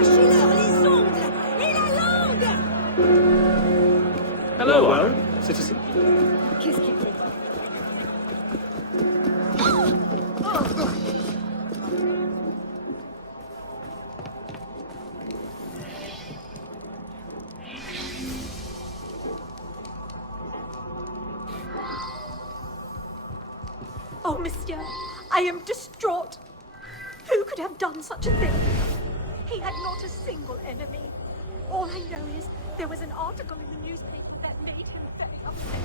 Arrachez-leur les ongles et la langue! Hello, Warren. Citizen. Qu'est-ce qu'il fait? Oh, monsieur, I am distraught. Who could have done such a thing? He had not a single enemy. All I know is there was an article in the newspaper that made him very upset.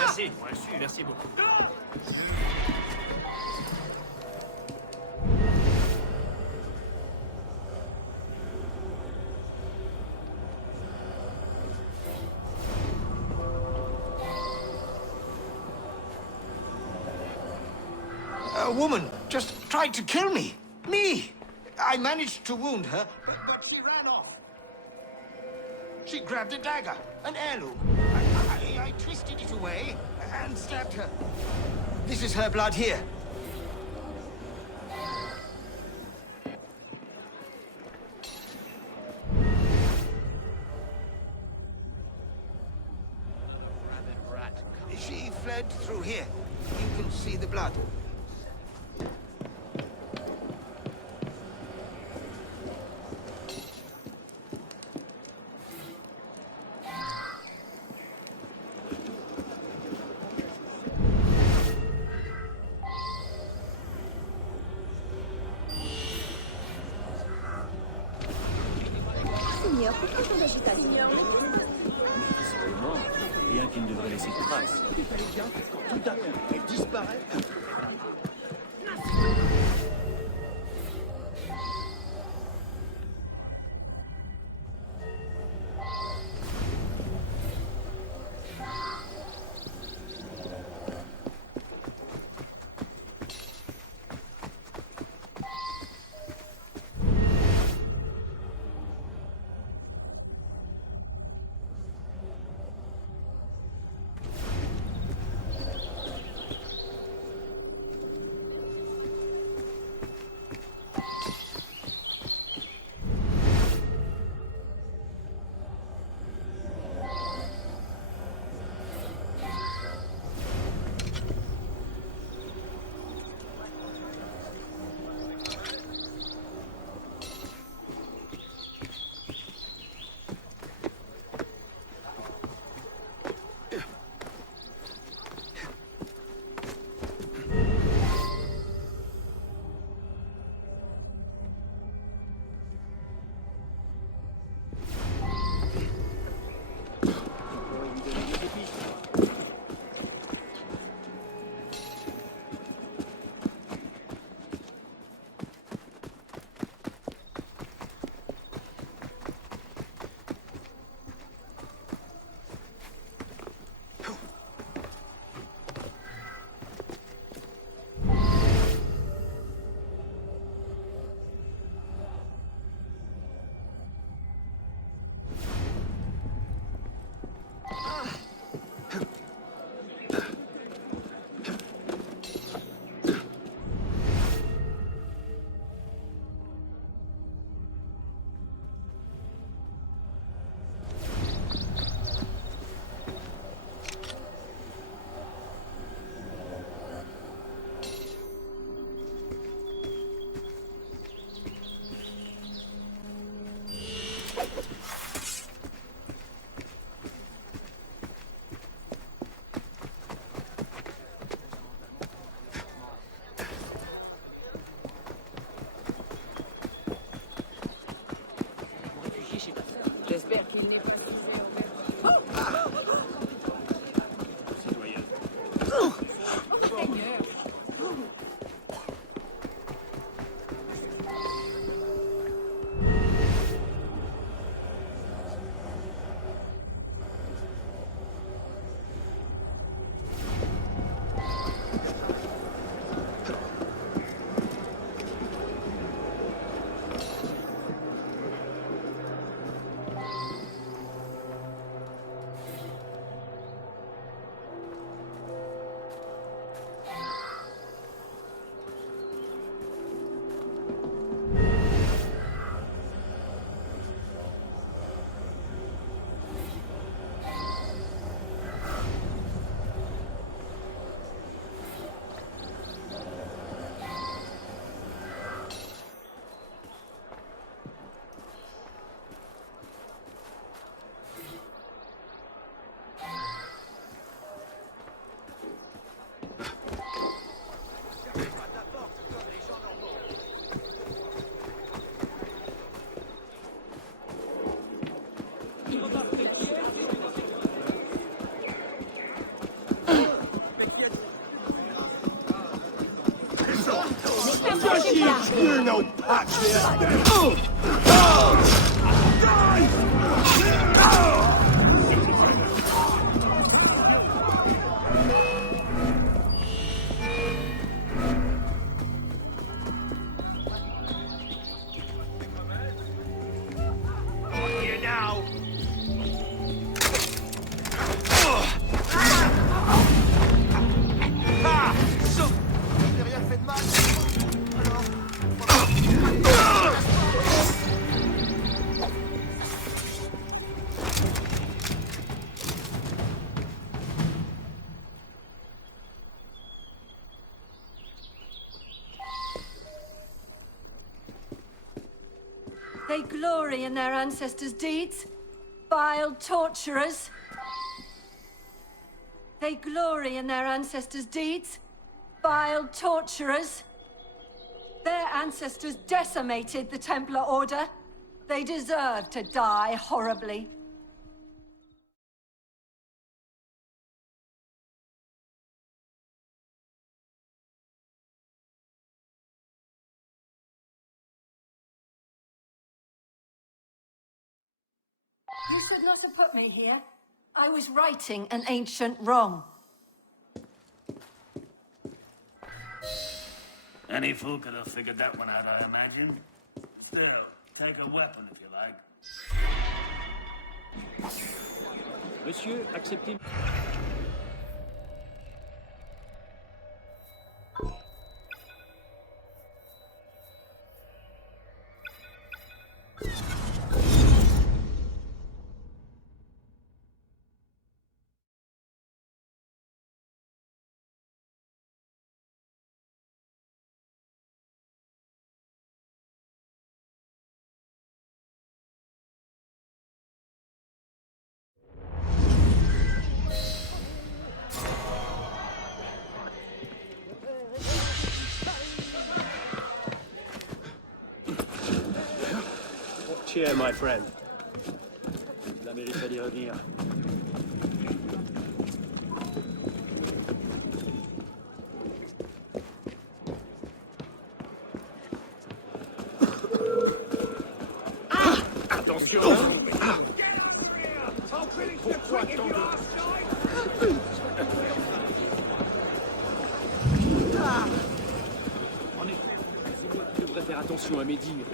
Merci. Merci beaucoup. A woman just tried to kill me. Me! I managed to wound her, but she ran off. She grabbed a dagger, an heirloom. I twisted it away and stabbed her. This is her blood here. She fled through here. You can see the blood. Seigneur, pourquoi tant d'agitation? Visiblement, rien qui ne devrait laisser de traces. Il fallait bien, tout d'un coup, elle disparaît. You're no patriot! Here now! Ah! So... J'ai rien fait de mal. They glory in their ancestors' deeds, vile torturers. They glory in their ancestors' deeds, vile torturers. Their ancestors decimated the Templar Order. They deserve to die horribly. You should not have put me here. I was righting an ancient wrong. Any fool could have figured that one out, I imagine. Still, take a weapon if you like. Monsieur, acceptez. Cheer, my friend. La mérite d'y revenir. Attention, hein. Pourquoi tant de... En effet, c'est moi qui devrais faire attention à mes dires.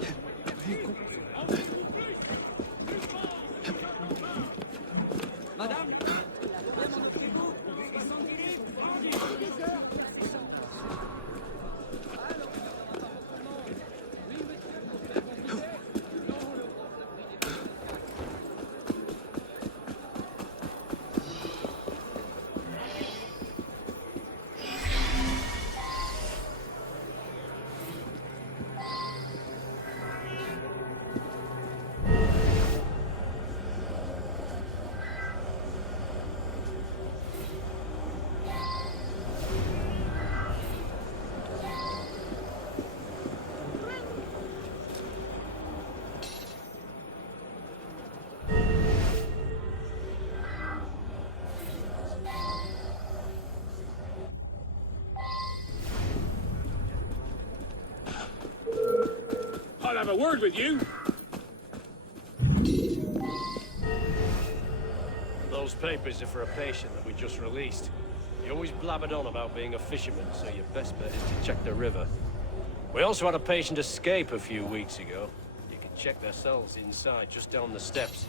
have a word with you. Those papers are for a patient that we just released. He always blabbered on about being a fisherman, so your best bet is to check the river. We also had a patient escape a few weeks ago. You can check their cells inside, just down the steps.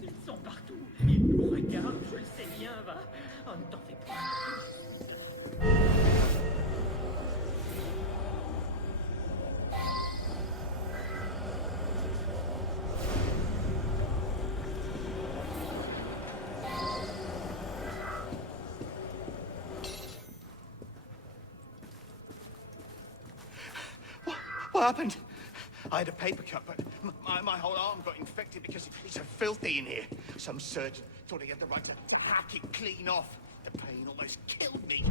Ils sont partout. Ils nous regardent, je le sais bien, va. Oh, ne t'en fais pas. What happened? I had a paper cut, but my whole arm got infected because it's so filthy in here. Some surgeon thought he had the right to hack it clean off. The pain almost killed me.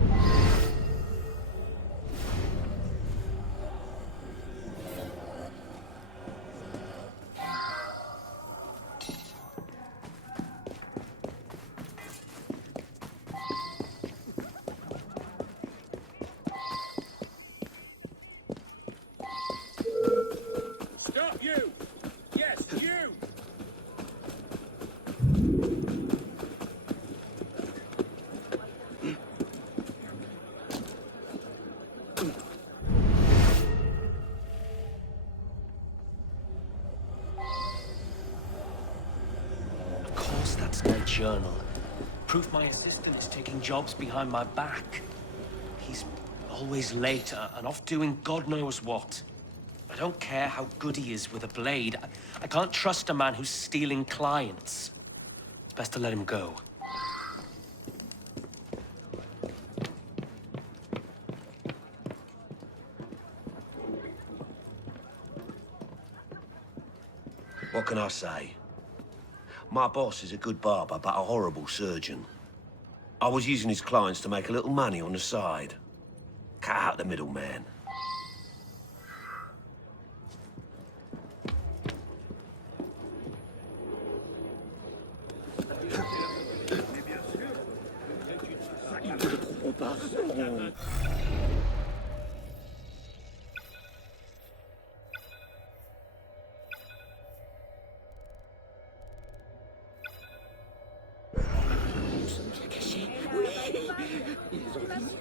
Stop, you! Yes, you! Of course that's my journal. Proof my assistant is taking jobs behind my back. He's always late and off doing God knows what. I don't care how good he is with a blade. I can't trust a man who's stealing clients. It's best to let him go. What can I say? My boss is a good barber, but a horrible surgeon. I was using his clients to make a little money on the side. Cut out the middleman.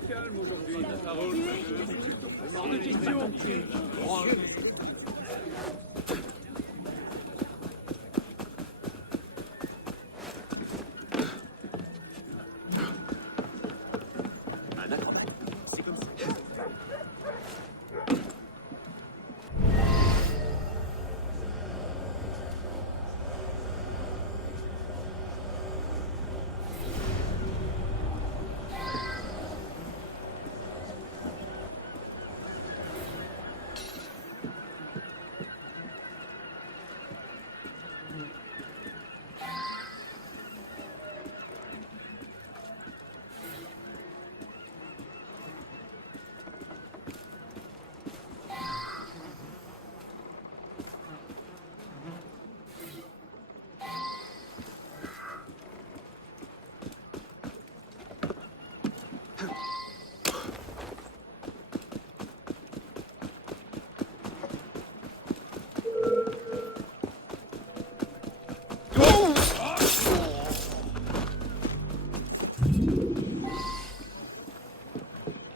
Calme aujourd'hui, la parole. Hors de question. Un attentat. C'est comme ça.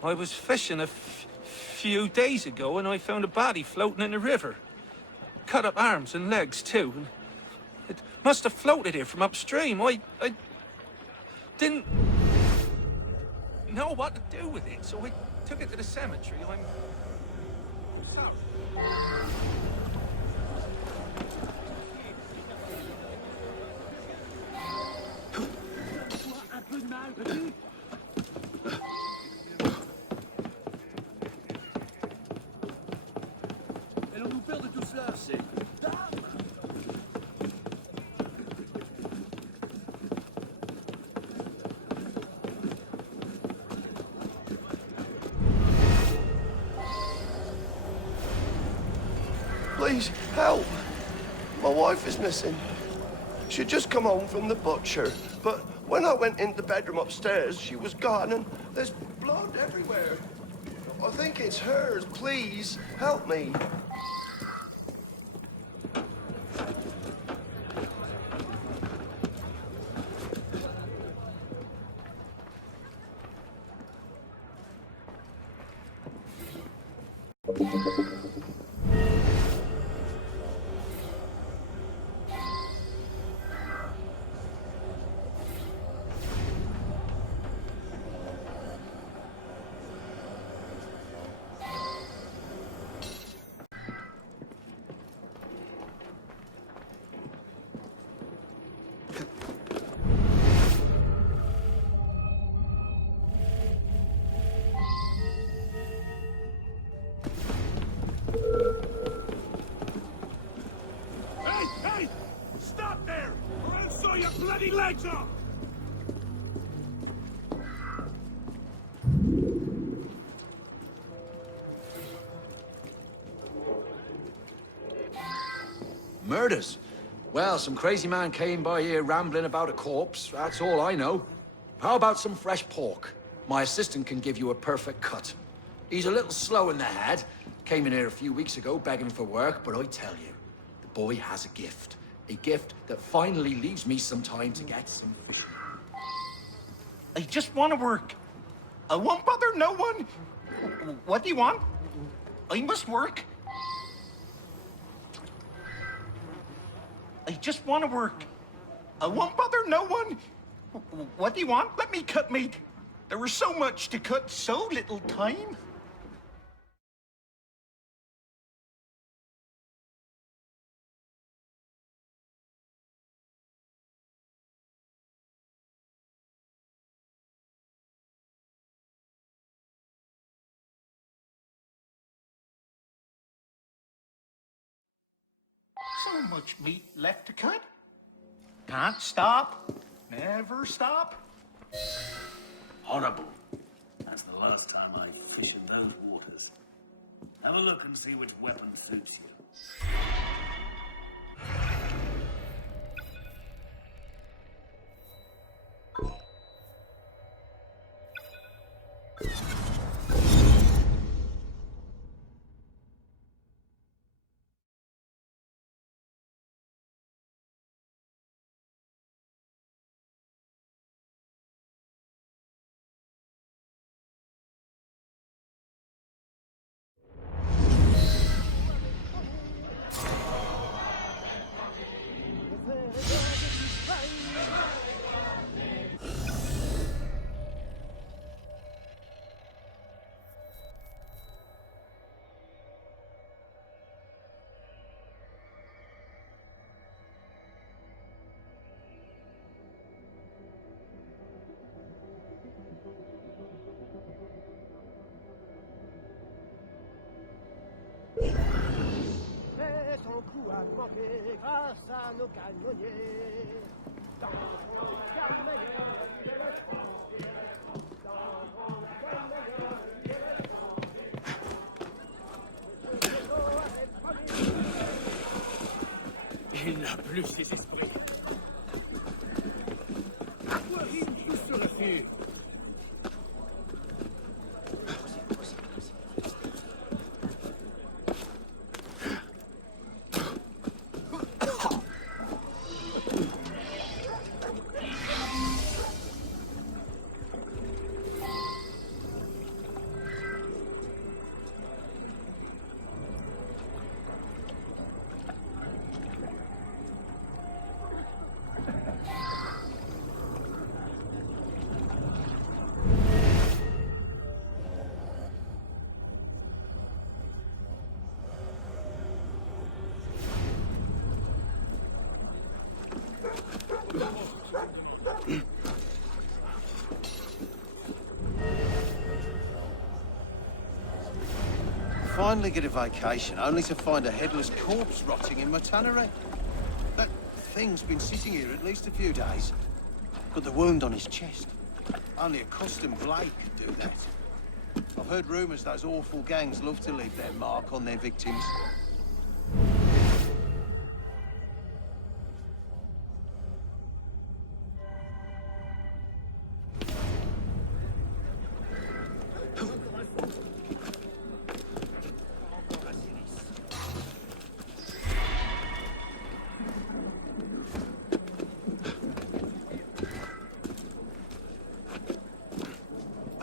I was fishing a few days ago and I found a body floating in the river. Cut up arms and legs too. And it must have floated here from upstream. I didn't know what to do with it, so I took it to the cemetery. I'm sorry. Un peu de mal, petit. Allons-nous perdre tout cela, c'est... Dame! please, help. My wife is missing. She'd just come home from the butcher, but when I went into the bedroom upstairs, she was gone and there's blood everywhere. I think it's hers. Please, help me. Hey! Stop there, or I'll saw your bloody legs off! Murders? Well, some crazy man came by here rambling about a corpse. That's all I know. How about some fresh pork? My assistant can give you a perfect cut. He's a little slow in the head. Came in here a few weeks ago begging for work, but I tell you, the boy has a gift. A gift that finally leaves me some time to get some fishing. I just want to work. I won't bother no one. What do you want? I must work. I just want to work. I won't bother no one. What do you want? Let me cut meat. There was so much to cut, so little time. So much meat left to cut. Can't stop. Never stop. Horrible. That's the last time I fish in those waters. Have a look and see which weapon suits you. Grâce à nos canonniers, dans mon calme meilleur de l'étranger, dans mon calme meilleur de l'étranger. Il n'a plus ses esprits. Où serait-il? Finally get a vacation, only to find a headless corpse rotting in my tannery. That thing's been sitting here at least a few days. Got the wound on his chest. Only a custom blade could do that. I've heard rumours those awful gangs love to leave their mark on their victims.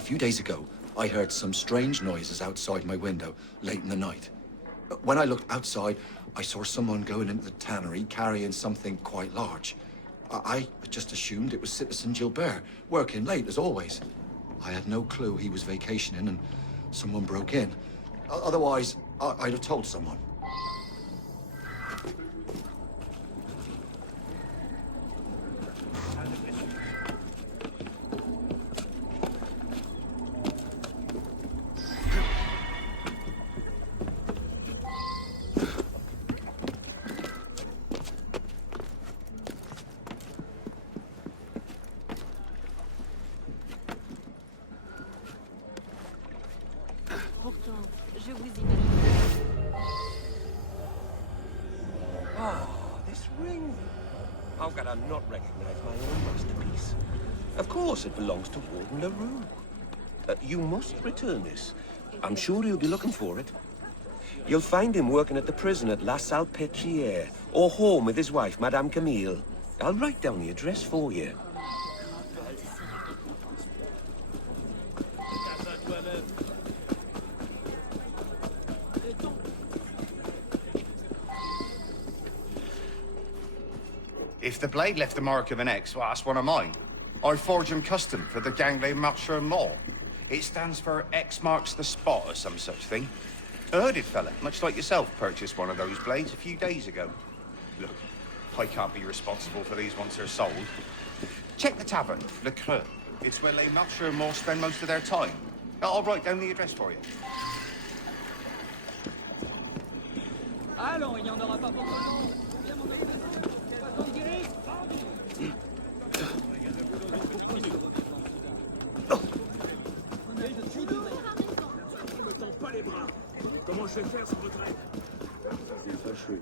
few days ago, I heard some strange noises outside my window late in the night. When I looked outside, I saw someone going into the tannery carrying something quite large. I just assumed it was Citizen Gilbert, working late as always. I had no clue he was vacationing and someone broke in. Otherwise, I'd have told someone. Pourtant, je vous imagine. Oh, this ring. How could I not recognize my own masterpiece? Of course it belongs to Warden LaRue. You must return this. I'm sure he'll be looking for it. You'll find him working at the prison at La Salpêtrière, or home with his wife, Madame Camille. I'll write down the address for you. If the blade left the mark of an X, well, that's one of mine. I forged him custom for the Gangley Marcher Law. It stands for X marks the spot or some such thing. A hooded fella, much like yourself, purchased one of those blades a few days ago. Look, I can't be responsible for these once they're sold. Check the tavern, Le Creux. It's where les Marcheurs Morts spend most of their time. I'll write down the address for you. Allons, il n'y en aura pas pour tout le monde. Viens m'envoyer maintenant. Pas guérir. Je me tends pas les bras. Comment je vais faire sans retraite? C'est fâcheux.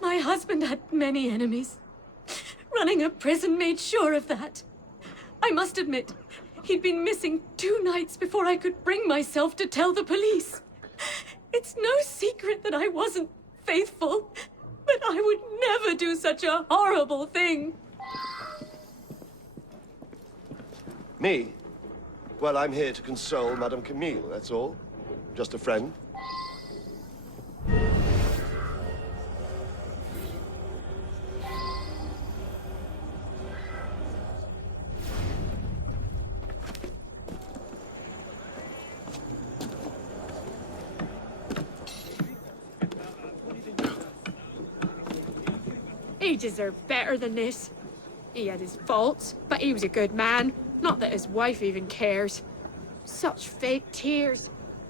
My husband had many enemies. Running a prison made sure of that. I must admit, he'd been missing 2 nights before I could bring myself to tell the police. It's no secret that I wasn't faithful, but I would never do such a horrible thing. Me? Well, I'm here to console Madame Camille, that's all. Just a friend. He deserved better than this. He had his faults, but he was a good man. Not that his wife even cares. Such fake tears.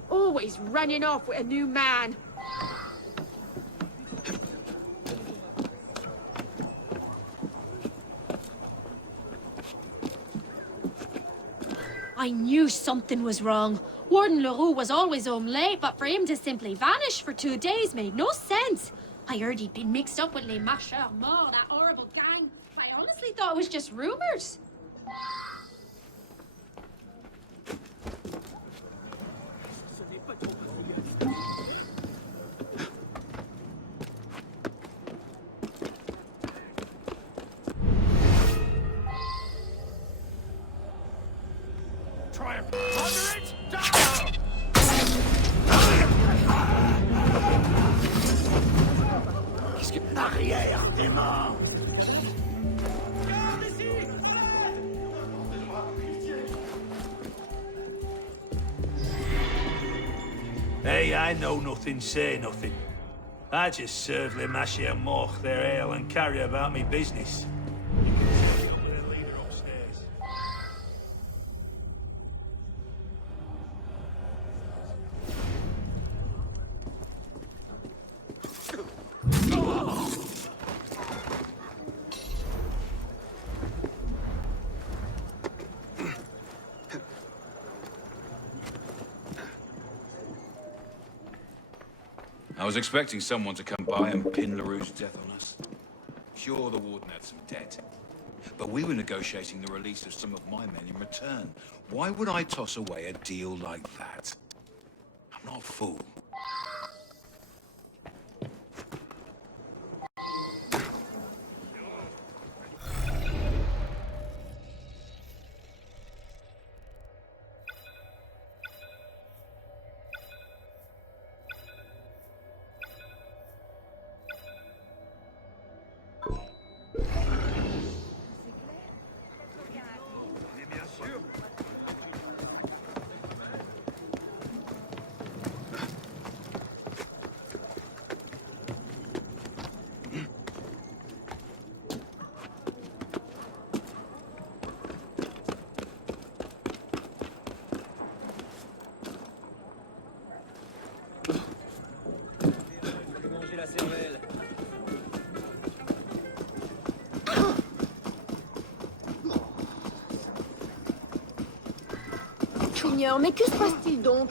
Always running off with a new man. I knew something was wrong. Warden LaRue was always home late, but for him to simply vanish for 2 days made no sense. I heard he'd been mixed up with Les Marcheurs Morts, that horrible gang. I honestly thought it was just rumors. Try and under it! Down! Qu'est-ce que... Arrière, démon! Hey, I know nothing, say nothing. I just serve Les Marcheurs Morts their ale and carry about me business. You can take it up with the leader upstairs. I was expecting someone to come by and pin LaRue's death on us. Sure, the Warden had some debt. But we were negotiating the release of some of my men in return. Why would I toss away a deal like that? I'm not a fool. Seigneur, mais que se passe-t-il donc?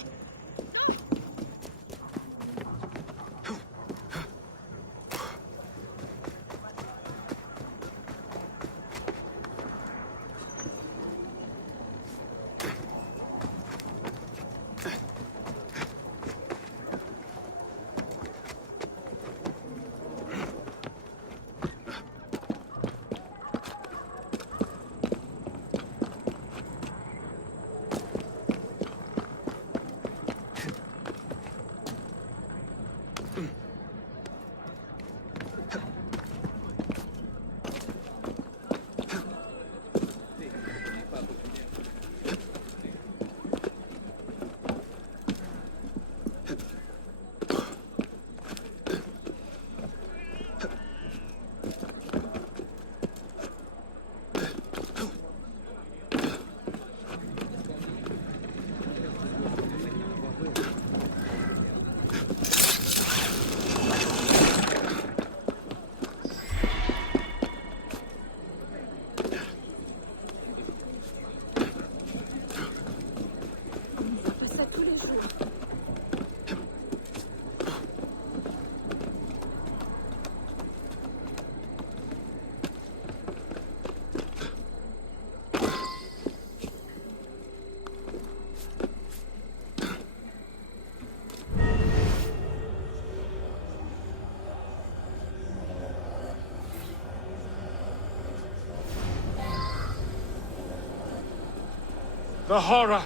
The horror,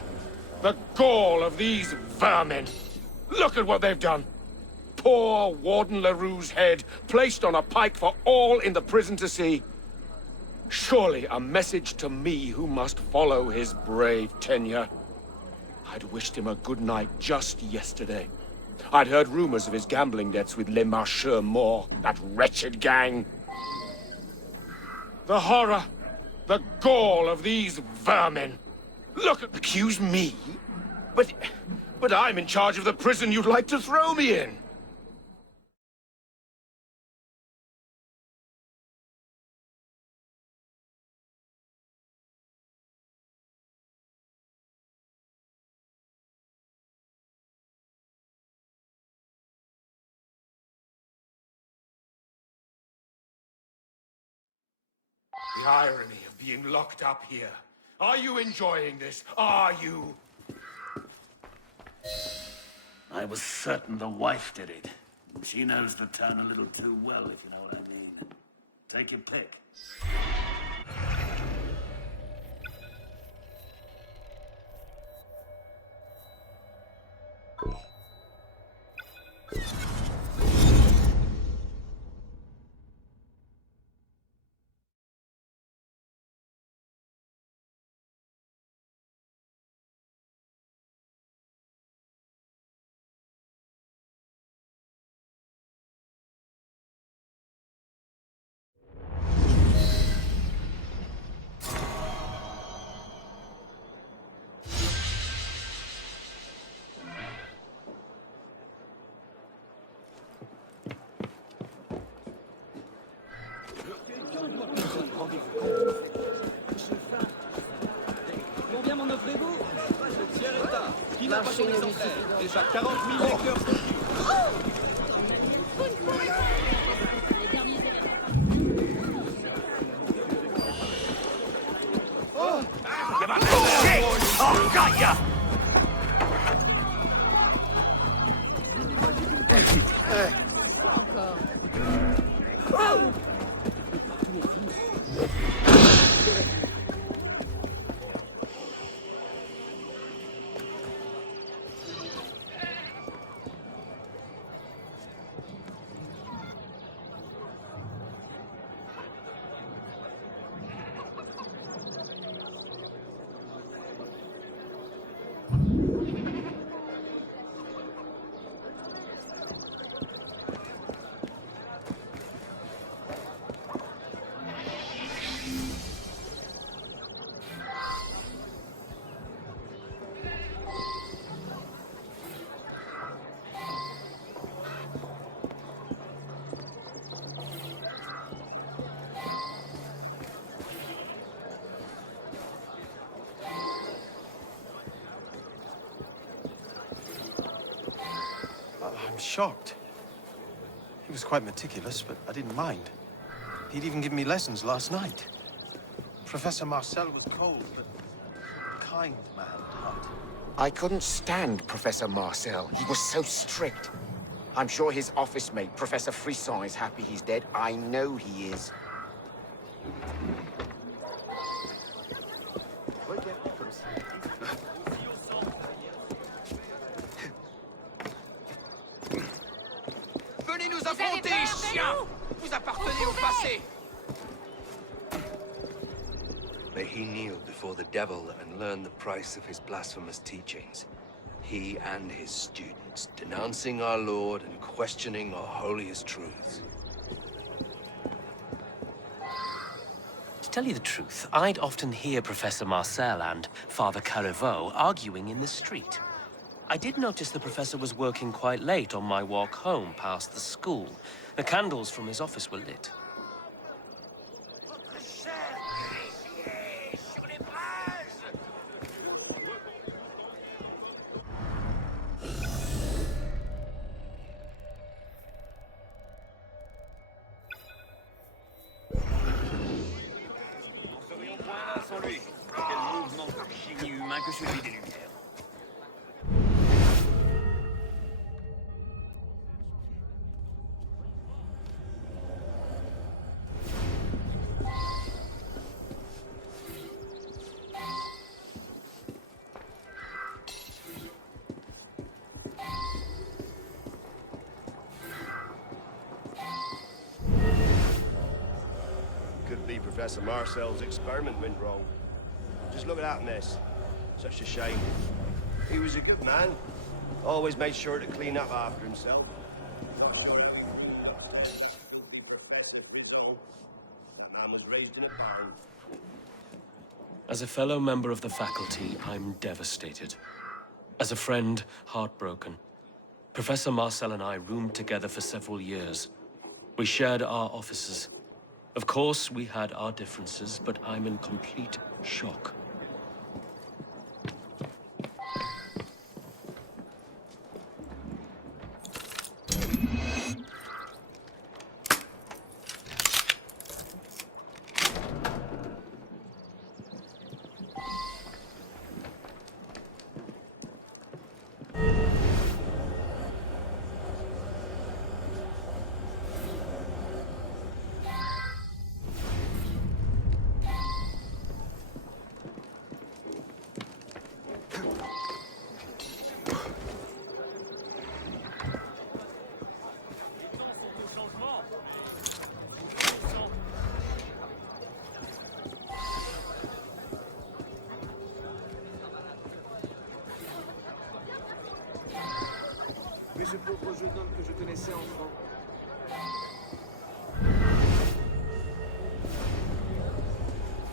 the gall of these vermin. Look at what they've done. Poor Warden LaRue's head, placed on a pike for all in the prison to see. Surely a message to me who must follow his brave tenure. I'd wished him a good night just yesterday. I'd heard rumors of his gambling debts with Les Marcheurs Morts, that wretched gang. The horror, the gall of these vermin. Look, accuse me? But I'm in charge of the prison you'd like to throw me in. The irony of being locked up here. Are you enjoying this? Are you? I was certain the wife did it. She knows the town a little too well, if you know what I mean. Take your pick. Combien m'en offrez-vous? Qui n'a pas son exemplaire? Déjà 40 000 lecteurs. I'm shocked. He was quite meticulous, but I didn't mind. He'd even given me lessons last night. Professor Marcel was cold, but kind man at heart. I couldn't stand Professor Marcel. He was so strict. I'm sure his office mate, Professor Frisson, is happy he's dead. I know he is. Venez nous affronter, chiens! Vous appartenez au passé! May he kneel before the devil and learn the price of his blasphemous teachings. He and his students, denouncing our Lord and questioning our holiest truths. To tell you the truth, I'd often hear Professor Marcel and Father Carrevaux arguing in the street. I did notice the professor was working quite late on my walk home past the school. The candles from his office were lit. Sans lui, quel mouvement plus inhumain que celui des Lumières. Could be Professor Marcel's experiment went wrong. Just look at that mess. Such a shame. He was a good man. Always made sure to clean up after himself. That man was raised in a barn. As a fellow member of the faculty, I'm devastated. As a friend, heartbroken. Professor Marcel and I roomed together for several years. We shared our offices. Of course, we had our differences, but I'm in complete shock. Mais ce pauvre jeune homme que je connaissais enfant.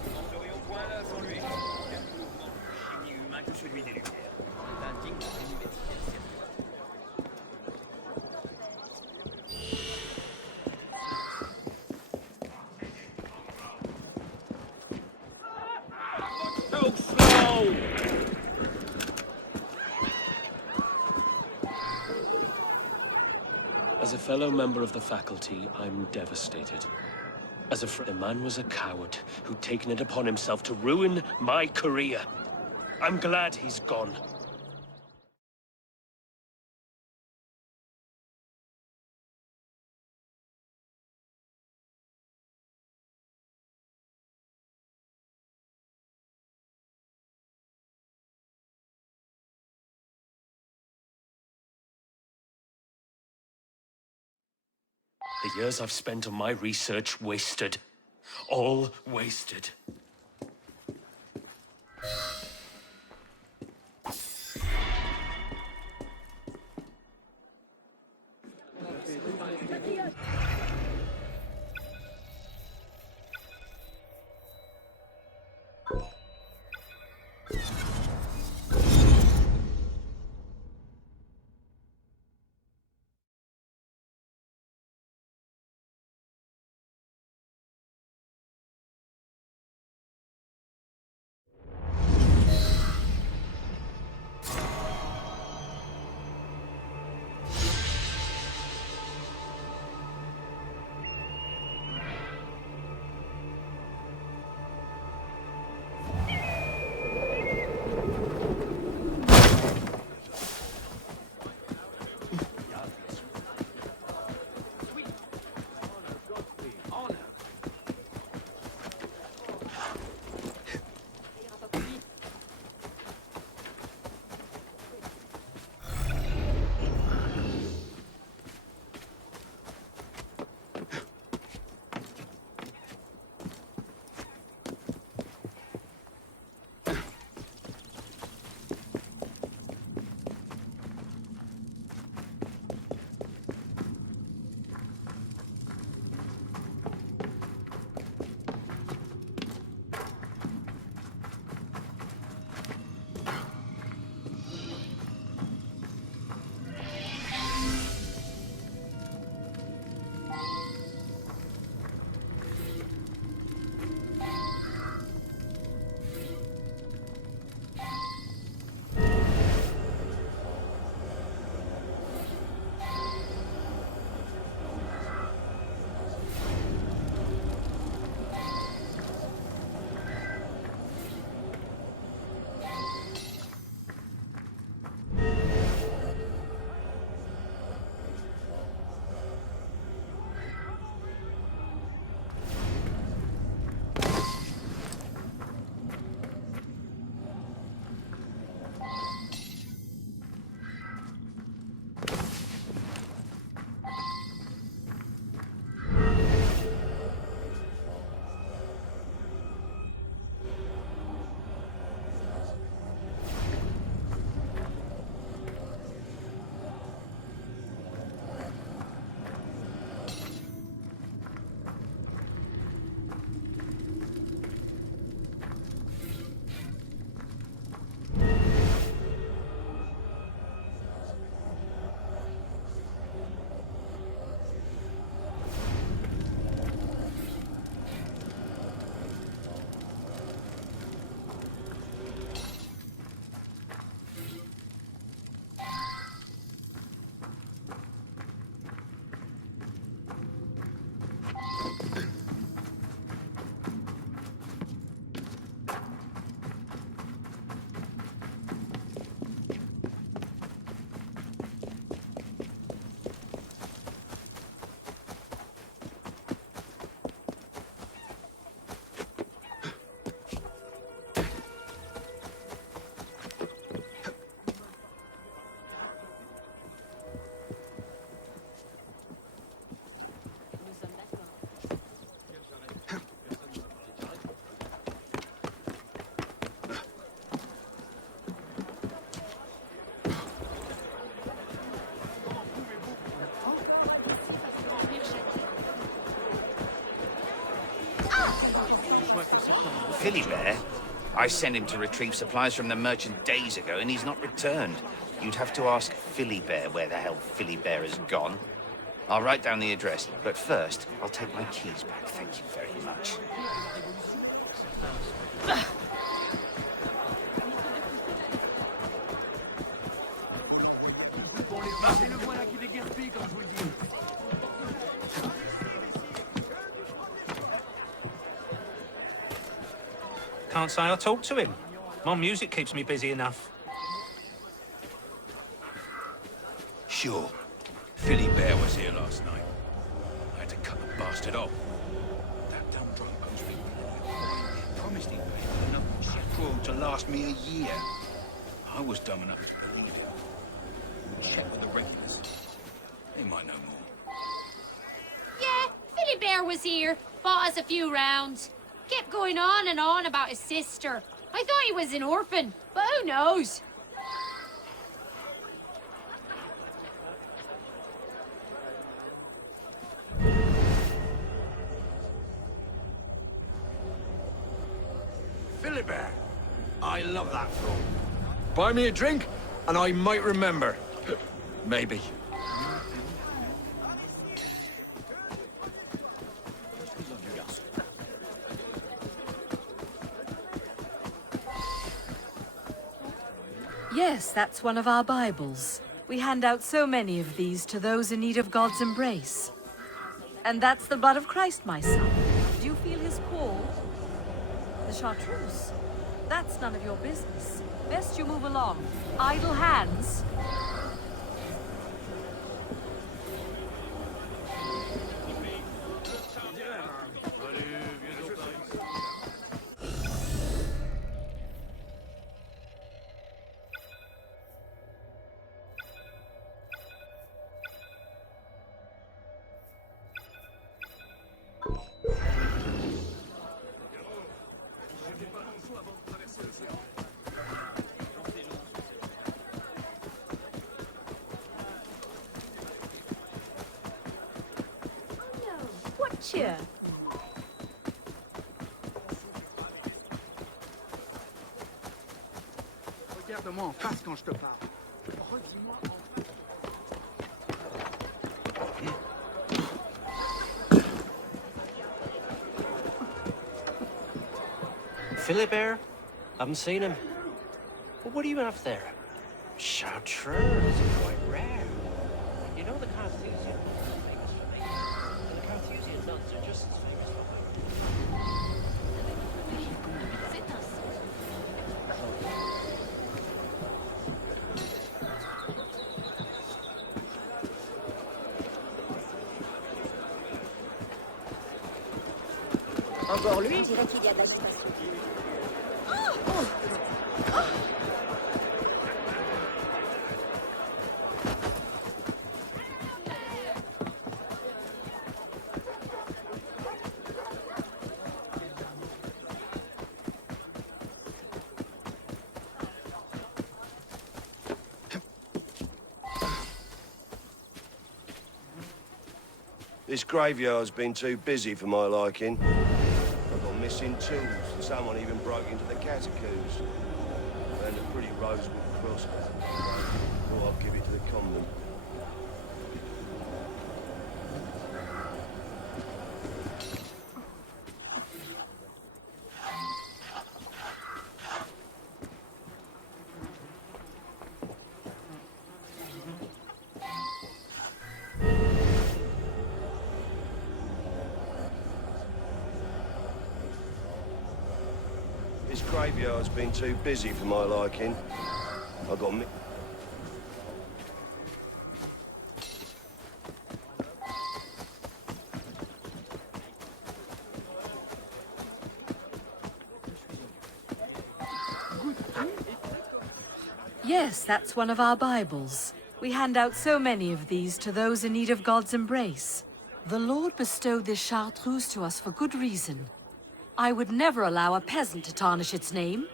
Nous serions point là sans lui. Quel mouvement plus inhumain que celui des Lumières. C'est indigne d'une investigation. Too slow! As a fellow member of the faculty, I'm devastated. As a friend, the man was a coward who'd taken it upon himself to ruin my career. I'm glad he's gone. The years I've spent on my research wasted. All wasted. Philibert? I sent him to retrieve supplies from the merchant days ago, and he's not returned. You'd have to ask Philibert where the hell Philibert has gone. I'll write down the address, but first, I'll take my keys back. Thank you very much. Can't say I talk to him. My music keeps me busy enough. Sure. Philibert was here last night. I had to cut the bastard off. That dumb drunk owes me. Promised he'd pay for enough chapeau to last me a year. I was dumb enough to believe it. Check with the regulars. They might know more. Yeah, Philibert was here, bought us a few rounds. Kept going on and on about his sister. I thought he was an orphan, but who knows? Philibert. I love that film. Buy me a drink, and I might remember. Maybe. Yes, that's one of our Bibles. We hand out so many of these to those in need of God's embrace. And that's the blood of Christ, my son. Do you feel his call? The chartreuse? That's none of your business. Best you move along. Idle hands. What cheer? Regarde-moi en face quand je te parle. Redis-moi en Philibert? Haven't seen him. But what do you have there? Chartreuse, quite rare. You know the Carthusians are famous for me. And the Carthusian nuns are just as famous for her. Encore lui? On dirait qu'il y a de l'agitation. This graveyard's been too busy for my liking. I've got missing tools, and someone even broke into the catacombs. And a pretty rosewood crossbow. Thought I'd give it to the convent. This graveyard's been too busy for my liking. I got mi- Yes, that's one of our Bibles. We hand out so many of these to those in need of God's embrace. The Lord bestowed this chartreuse to us for good reason. I would never allow a peasant to tarnish its name.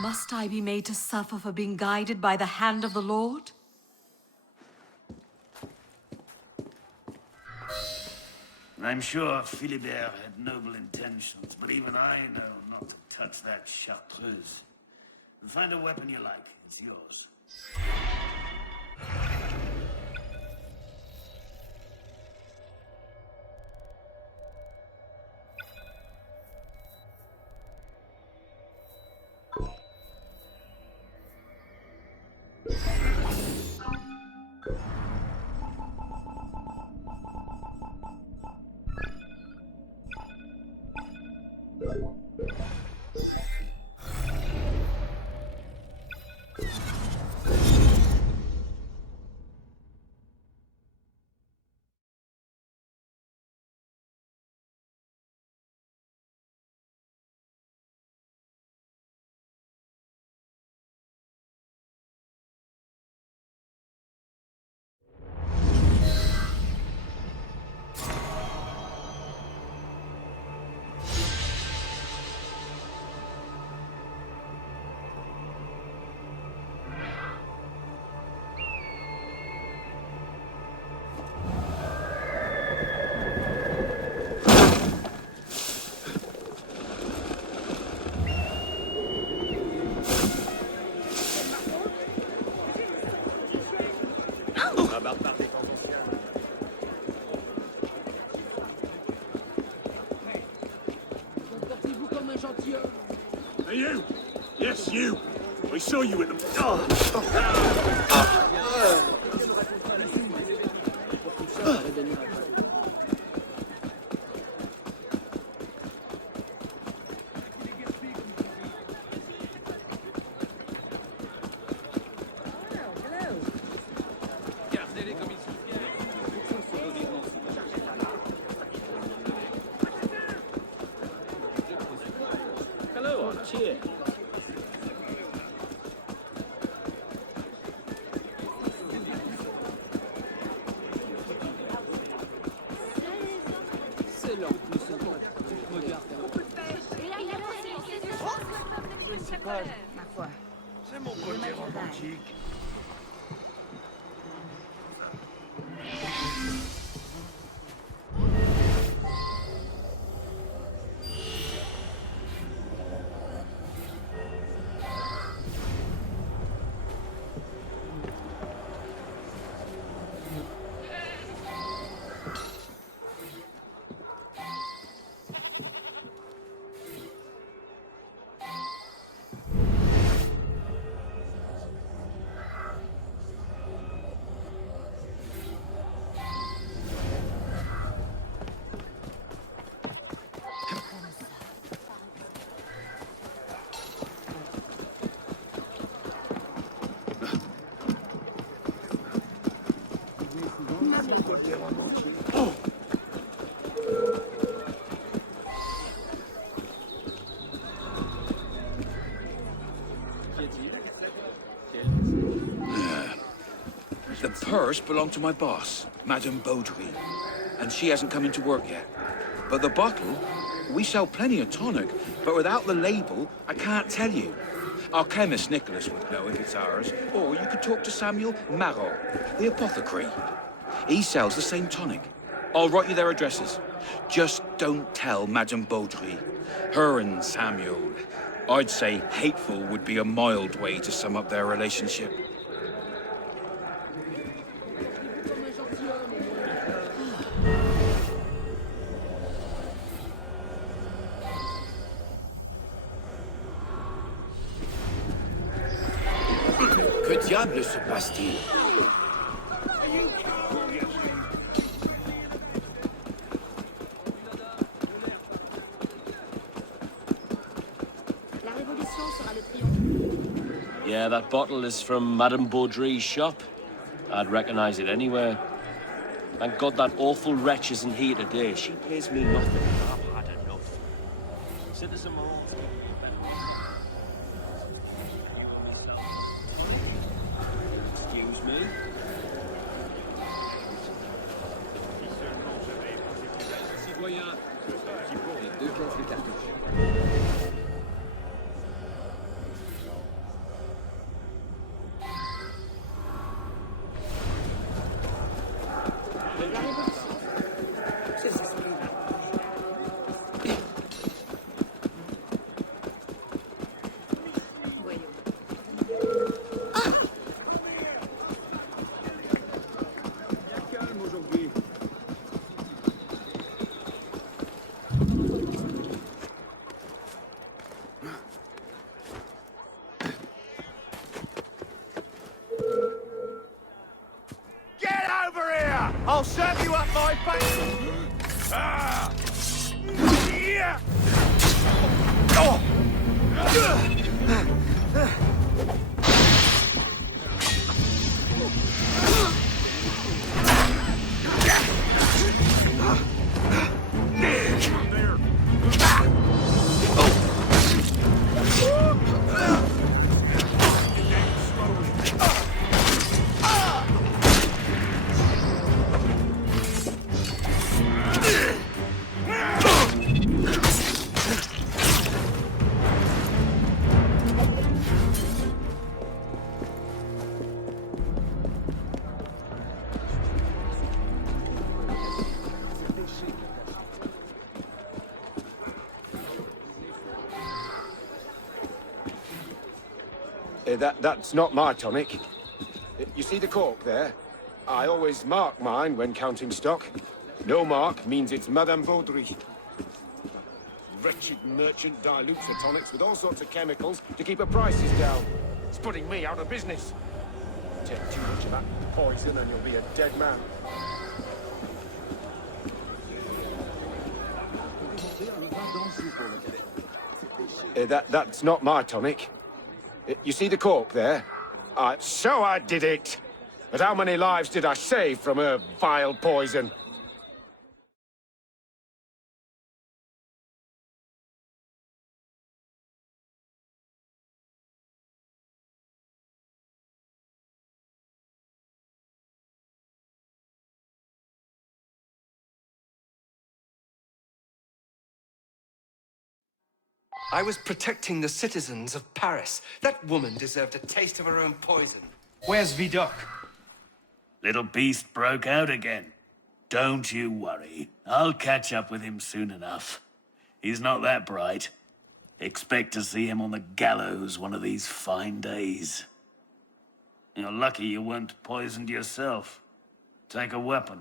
Must I be made to suffer for being guided by the hand of the Lord? I'm sure Philibert had noble intentions, but even I know not to touch that chartreuse. Find a weapon you like. It's yours. Hey, you! Yes, you! I saw you at the... Hello, Archie. C'est lent, monsieur. Regarde. Je ne sais pas, ma foi. C'est mon côté romantique. The purse belonged to my boss, Madame Beaudry, and she hasn't come into work yet. But the bottle, we sell plenty of tonic, but without the label, I can't tell you. Our chemist Nicholas would know if it's ours, or you could talk to Samuel Marot, the apothecary. He sells the same tonic. I'll write you their addresses. Just don't tell Madame Beaudry. Her and Samuel, I'd say hateful would be a mild way to sum up their relationship. Que diable se passe-t-il? La Révolution sera le triomphe. Yeah, that bottle is from Madame Beaudry's shop. I'd recognize it anywhere. Thank God that awful wretch isn't here today. She pays me nothing. I've had enough. Citizen Moreau. Excuse me? Citoyen, c'est pour les 2 caisses de cartouches. de la Révolution. Ces esprits-là. Voyons. Bien calme aujourd'hui. Get over here! I'll serve you up my face! Ah! Yeah! Oh! That's not my tonic. You see the cork there? I always mark mine when counting stock. No mark means it's Madame Baudry. Wretched merchant dilutes her tonics with all sorts of chemicals to keep her prices down. It's putting me out of business. Take too much of that poison and you'll be a dead man. That's not my tonic. You see the cork there? So I did it! But how many lives did I save from her vile poison? I was protecting the citizens of Paris. That woman deserved a taste of her own poison. Where's Vidocq? Little beast broke out again. Don't you worry. I'll catch up with him soon enough. He's not that bright. Expect to see him on the gallows one of these fine days. You're lucky you weren't poisoned yourself. Take a weapon.